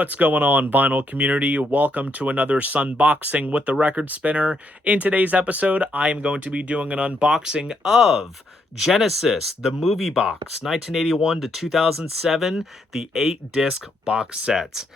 What's going on, vinyl community? Welcome to another Sunboxing with the Record Spinner. In today's episode, I am going to be doing an unboxing of Genesis, the movie box, 1981 to 2007, the 8-disc box set.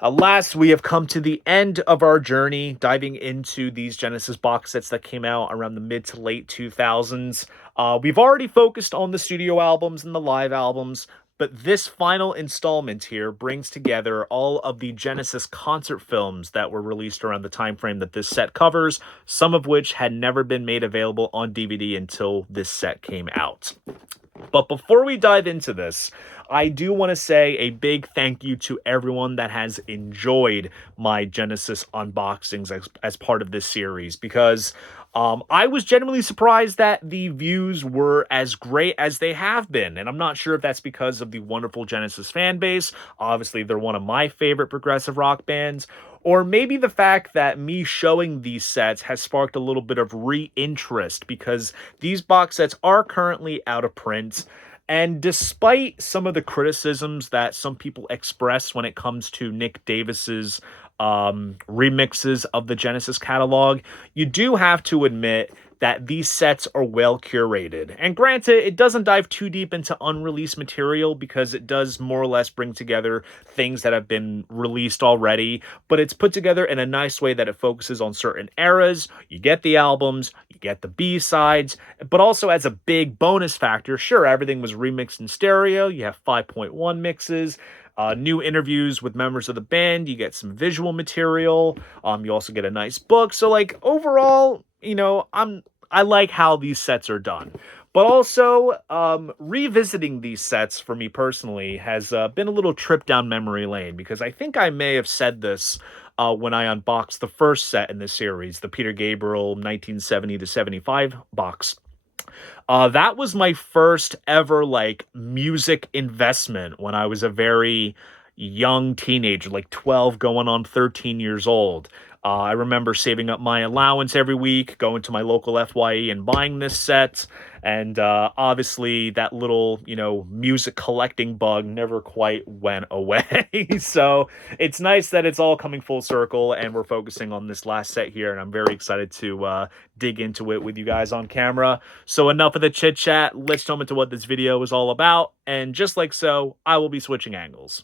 Alas, we have come to the end of our journey diving into these Genesis box sets that came out around the mid to late 2000s. We've already focused on the studio albums and the live albums, but this final installment here brings together all of the Genesis concert films that were released around the time frame that this set covers, some of which had never been made available on DVD until this set came out. But before we dive into this, I do want to say a big thank you to everyone that has enjoyed my Genesis unboxings as part of this series, because I was genuinely surprised that the views were as great as they have been. And I'm not sure if that's because of the wonderful Genesis fan base. Obviously, they're one of my favorite progressive rock bands. Or maybe the fact that me showing these sets has sparked a little bit of re-interest, because these box sets are currently out of print. And despite some of the criticisms that some people express when it comes to Nick Davis's remixes of the Genesis catalog, you do have to admit that these sets are well curated. And granted, it doesn't dive too deep into unreleased material, because it does more or less bring together things that have been released already, but it's put together in a nice way that it focuses on certain eras. You get the albums, you get the B-sides, but also as a big bonus factor, sure, everything was remixed in stereo. You have 5.1 mixes, new interviews with members of the band, you get some visual material, you also get a nice book. So like overall, you know, I like how these sets are done. But also, revisiting these sets for me personally has been a little trip down memory lane, because I think I may have said this when I unboxed the first set in this series, the Peter Gabriel 1970 to 75 box. That was my first ever, like, music investment when I was a very young teenager, like 12 going on 13 years old. I remember saving up my allowance every week, going to my local FYE and buying this set. And obviously that little, music collecting bug never quite went away. So it's nice that it's all coming full circle and we're focusing on this last set here. And I'm very excited to dig into it with you guys on camera. So enough of the chit chat. Let's jump into what this video is all about. And just like so, I will be switching angles.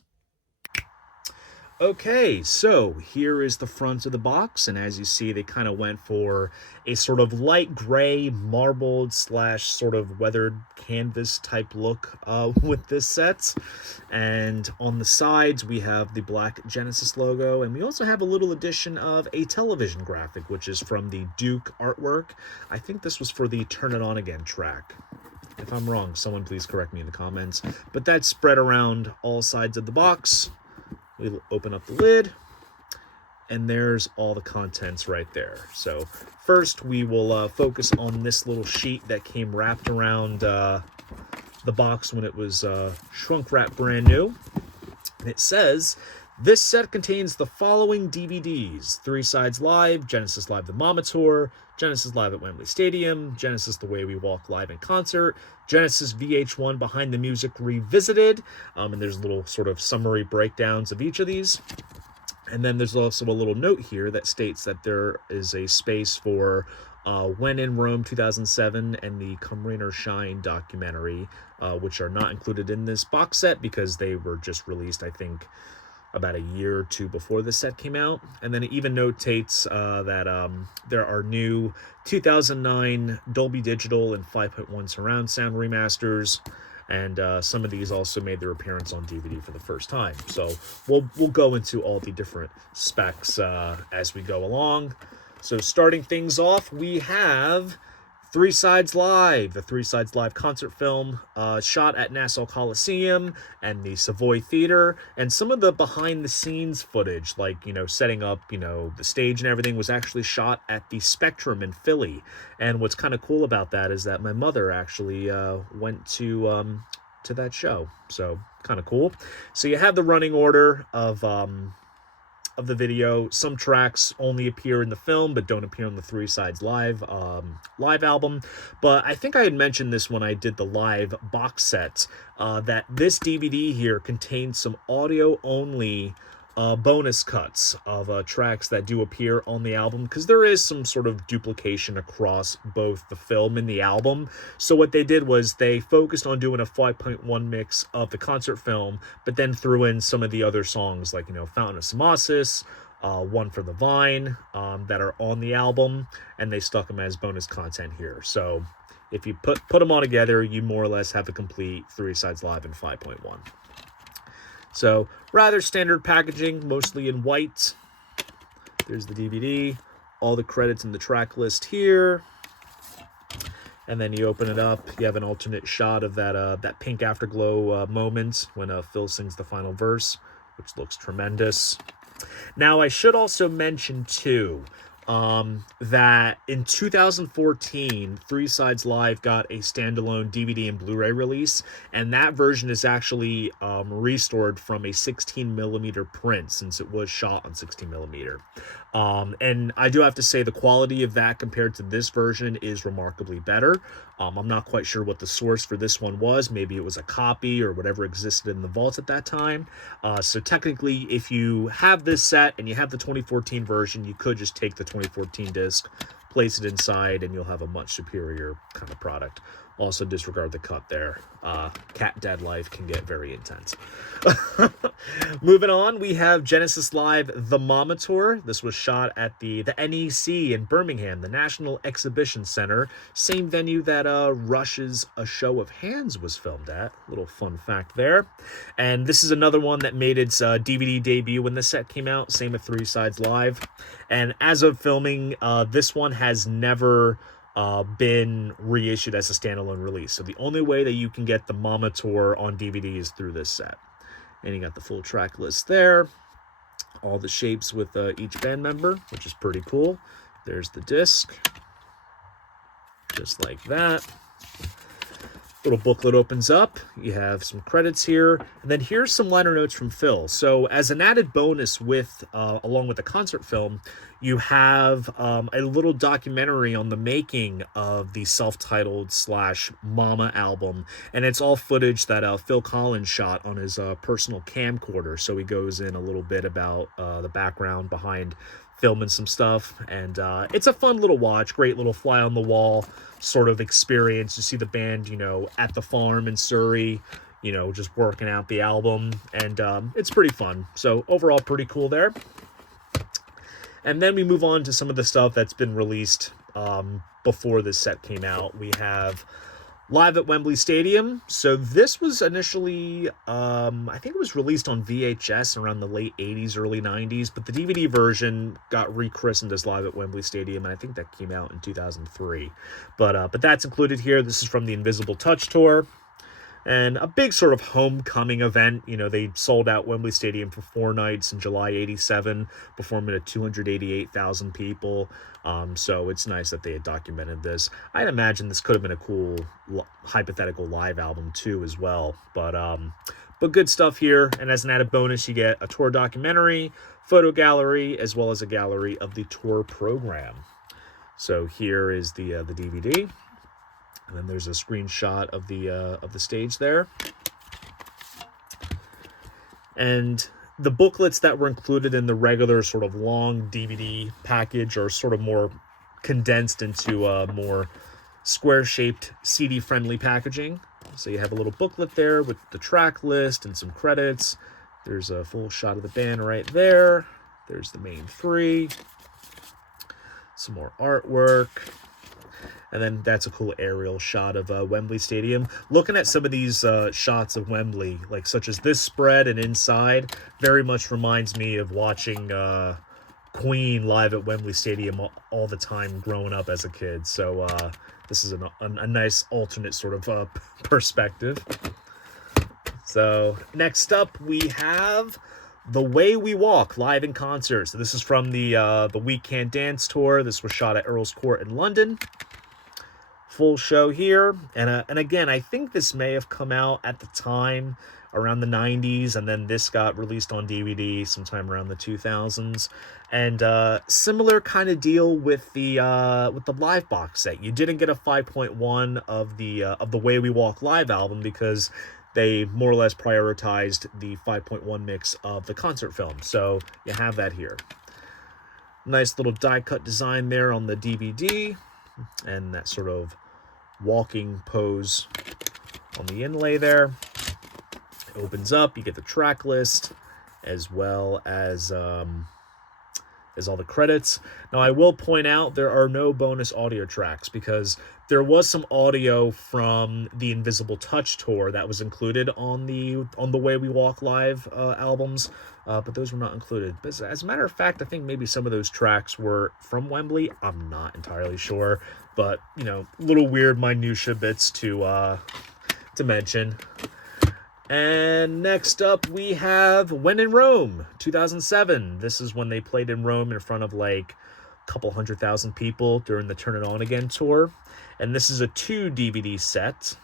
Okay, so here is the front of the box, and as you see, they kind of went for a sort of light gray, marbled / sort of weathered canvas type look with this set. And on the sides, we have the black Genesis logo, and we also have a little addition of a television graphic, which is from the Duke artwork. I think this was for the Turn It On Again track. If I'm wrong, someone please correct me in the comments. But that's spread around all sides of the box. We'll open up the lid, and there's all the contents right there. So first, we will focus on this little sheet that came wrapped around the box when it was shrunk wrapped brand new. And it says, this set contains the following DVDs: 3 Sides Live, Genesis Live the Mama Tour, Genesis Live at Wembley Stadium, Genesis The Way We Walk Live in Concert, Genesis VH1 Behind the Music Revisited, and there's little sort of summary breakdowns of each of these. And then there's also a little note here that states that there is a space for When in Rome 2007 and the Come Rain or Shine documentary, which are not included in this box set because they were just released, I think, about a year or two before this set came out. And then it even notates that there are new 2009 Dolby Digital and 5.1 surround sound remasters, and some of these also made their appearance on DVD for the first time. So we'll go into all the different specs as we go along. So starting things off, we have 3 Sides Live, the 3 Sides Live concert film shot at Nassau Coliseum and the Savoy Theater. And some of the behind-the-scenes footage, like, setting up, the stage and everything, was actually shot at the Spectrum in Philly. And what's kind of cool about that is that my mother actually went to that show. So kind of cool. So you have the running order of the video. Some tracks only appear in the film but don't appear on the 3 Sides Live live album. But I think I had mentioned this when I did the live box set, that this DVD here contains some audio only bonus cuts of tracks that do appear on the album, because there is some sort of duplication across both the film and the album. So what they did was they focused on doing a 5.1 mix of the concert film, but then threw in some of the other songs like, Fountain of Samasis, One for the Vine, that are on the album, and they stuck them as bonus content here. So if you put them all together, you more or less have a complete 3 Sides Live in 5.1. So rather standard packaging, mostly in white. There's the DVD, all the credits in the track list here. And then you open it up, you have an alternate shot of that pink afterglow moment when Phil sings the final verse, which looks tremendous. Now, I should also mention, too, that in 2014, 3 Sides Live got a standalone DVD and Blu-ray release, and that version is actually restored from a 16mm print, since it was shot on 16mm. And I do have to say the quality of that compared to this version is remarkably better. I'm not quite sure what the source for this one was. Maybe it was a copy or whatever existed in the vaults at that time. So technically, if you have this set and you have the 2014 version, you could just take the 2014 disc, place it inside, and you'll have a much superior kind of product. Also disregard the cut there. Cat Dead Life can get very intense. Moving on, we have Genesis Live The Mama Tour. This was shot at the NEC in Birmingham, the National Exhibition Center, same venue that Rush's A Show of Hands was filmed at. Little fun fact there. And this is another one that made its DVD debut when the set came out, same with 3 Sides Live. And as of filming, this one has never been reissued as a standalone release. So the only way that you can get the Mama Tour on DVD is through this set. And you got the full track list there. All the shapes with each band member, which is pretty cool. There's the disc. Just like that. Little booklet opens up. You have some credits here. And then here's some liner notes from Phil. So as an added bonus with along with the concert film, you have a little documentary on the making of the self-titled / Mama album. And it's all footage that Phil Collins shot on his personal camcorder. So he goes in a little bit about the background behind filming some stuff, and it's a fun little watch, great little fly on the wall sort of experience. You see the band, at the farm in Surrey, just working out the album, and it's pretty fun. So overall, pretty cool there. And then we move on to some of the stuff that's been released before this set came out. We have Live at Wembley Stadium. So this was initially, I think it was released on VHS around the late 80s, early 90s, but the DVD version got rechristened as Live at Wembley Stadium, and I think that came out in 2003. But that's included here. This is from the Invisible Touch Tour. And a big sort of homecoming event. They sold out Wembley Stadium for 4 nights in July 87, performing to 288,000 people. So it's nice that they had documented this. I'd imagine this could have been a cool hypothetical live album too as well. But good stuff here. And as an added bonus, you get a tour documentary, photo gallery, as well as a gallery of the tour program. So here is the DVD. And then there's a screenshot of the stage there. And the booklets that were included in the regular sort of long DVD package are sort of more condensed into more square-shaped CD-friendly packaging. So you have a little booklet there with the track list and some credits. There's a full shot of the band right there. There's the main 3. Some more artwork. And then that's a cool aerial shot of Wembley Stadium. Looking at some of these shots of Wembley, like such as this spread and inside, very much reminds me of watching Queen live at Wembley Stadium all the time growing up as a kid. So this is a nice alternate sort of perspective. So next up we have The Way We Walk live in concert. So this is from the We Can't Dance tour. This was shot at Earl's Court in London. Full show here, and again, I think this may have come out at the time around the 90s, and then this got released on DVD sometime around the 2000s. And similar kind of deal with the live box set. You didn't get a 5.1 of the Way We Walk live album because they more or less prioritized the 5.1 mix of the concert film. So you have that here. Nice little die cut design there on the DVD, and that sort of walking pose on the inlay there. It opens up, you get the track list as well as all the credits. Now I will point out there are no bonus audio tracks because there was some audio from the Invisible Touch tour that was included on the Way We Walk Live albums, but those were not included. But as a matter of fact, I think maybe some of those tracks were from Wembley. I'm not entirely sure, but you know, little weird minutia bits to mention. And next up, we have When in Rome, 2007. This is when they played in Rome in front of like a couple 100,000 people during the Turn It On Again tour. And this is a 2 DVD set,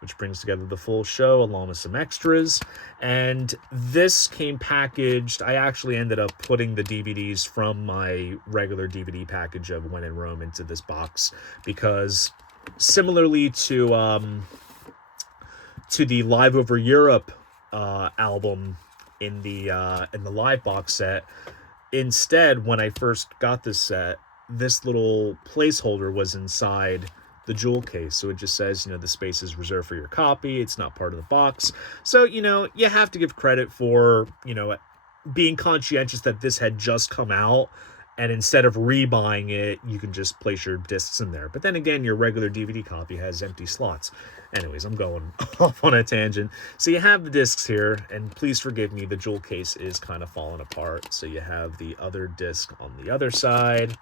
which brings together the full show along with some extras. And this came packaged. I actually ended up putting the DVDs from my regular DVD package of When in Rome into this box because similarly to the Live Over Europe album in the live box set. Instead, when I first got this set, this little placeholder was inside the jewel case. So it just says, you know, the space is reserved for your copy. It's not part of the box. So, you know, you have to give credit for, you know, being conscientious that this had just come out. And instead of rebuying it, you can just place your discs in there. But then again, your regular DVD copy has empty slots. Anyways, I'm going off on a tangent. So you have the discs here, and please forgive me, the jewel case is kind of falling apart. So you have the other disc on the other side.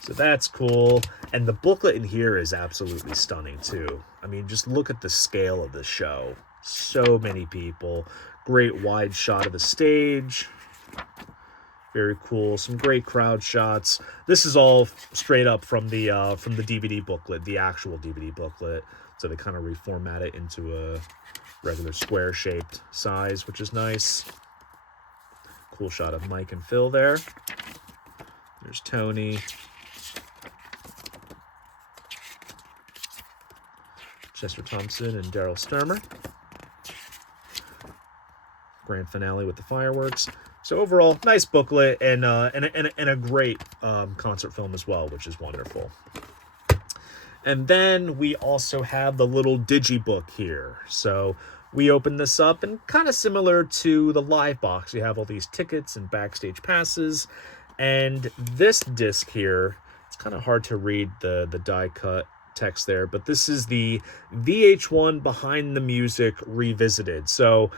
So that's cool. And the booklet in here is absolutely stunning too. I mean, just look at the scale of the show. So many people. Great wide shot of the stage. Very cool. Some great crowd shots. This is all straight up from the DVD booklet, the actual DVD booklet. So they kind of reformat it into a regular square-shaped size, which is nice. Cool shot of Mike and Phil there. There's Tony. Chester Thompson and Daryl Sturmer. Grand finale with the fireworks. So overall, nice booklet and a great concert film as well, which is wonderful. And then we also have the little digibook here. So we open this up, and kind of similar to the live box, you have all these tickets and backstage passes. And this disc here, it's kind of hard to read the die cut text there, but this is the VH1 Behind the Music Revisited. So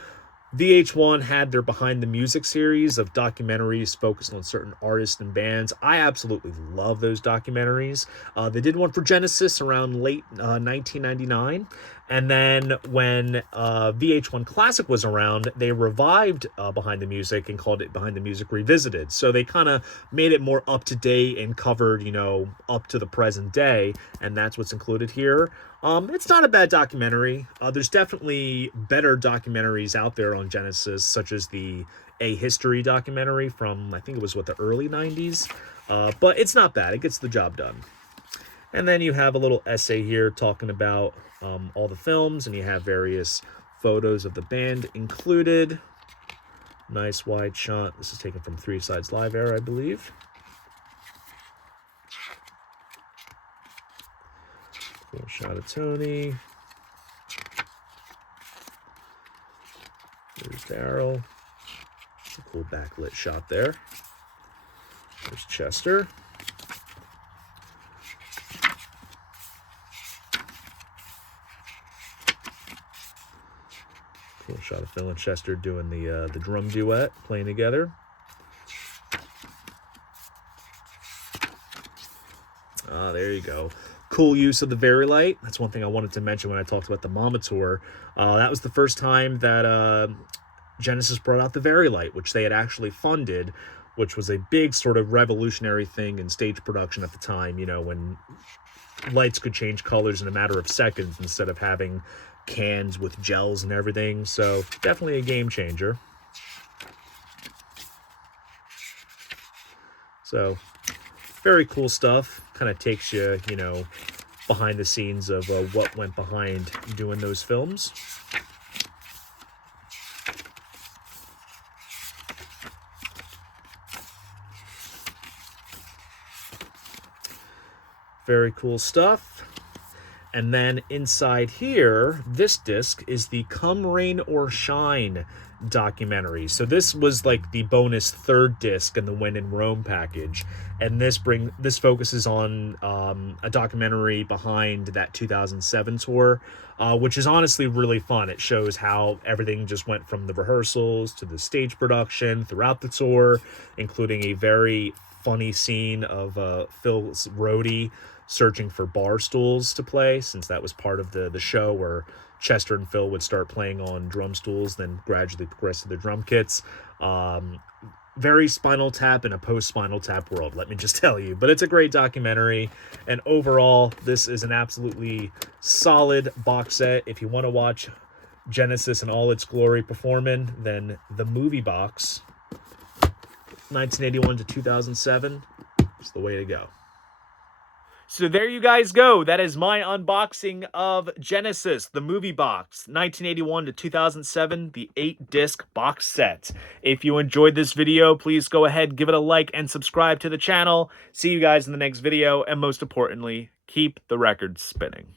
VH1 had their Behind the Music series of documentaries focused on certain artists and bands. I absolutely love those documentaries. They did one for Genesis around late 1999. And then when VH1 Classic was around, they revived Behind the Music and called it Behind the Music Revisited. So they kind of made it more up-to-date and covered, you know, up to the present day. And that's what's included here. It's not a bad documentary. There's definitely better documentaries out there on Genesis, such as the A History documentary from, I think it was, the early 90s. But it's not bad. It gets the job done. And then you have a little essay here talking about all the films, and you have various photos of the band included. Nice wide shot. This is taken from Three Sides Live era, I believe. Cool shot of Tony. There's Daryl. A cool backlit shot there. There's Chester. Cool shot of Phil and Chester doing the drum duet, playing together. There you go. Cool use of the Vari-Light. That's one thing I wanted to mention when I talked about the Mama Tour. That was the first time that Genesis brought out the Vari-Light, which they had actually funded, which was a big sort of revolutionary thing in stage production at the time, you know, when lights could change colors in a matter of seconds instead of having cans with gels and everything. So definitely a game changer. So very cool stuff. Kind of takes you, you know, behind the scenes of what went behind doing those films. Very cool stuff. And then inside here, this disc is the Come Rain or Shine documentary. So this was like the bonus third disc in the When in Rome package. And this focuses on a documentary behind that 2007 tour, which is honestly really fun. It shows how everything just went from the rehearsals to the stage production throughout the tour, including a very funny scene of Phil's roadie searching for bar stools to play, since that was part of the show where Chester and Phil would start playing on drum stools, then gradually progress to their drum kits. Very Spinal Tap in a post-Spinal Tap world, let me just tell you. But it's a great documentary, and overall, this is an absolutely solid box set. If you want to watch Genesis in all its glory performing, then the movie box, 1981 to 2007, is the way to go. So there you guys go. That is my unboxing of Genesis, the movie box, 1981 to 2007, the 8-disc box set. If you enjoyed this video, please go ahead, give it a like, and subscribe to the channel. See you guys in the next video, and most importantly, keep the records spinning.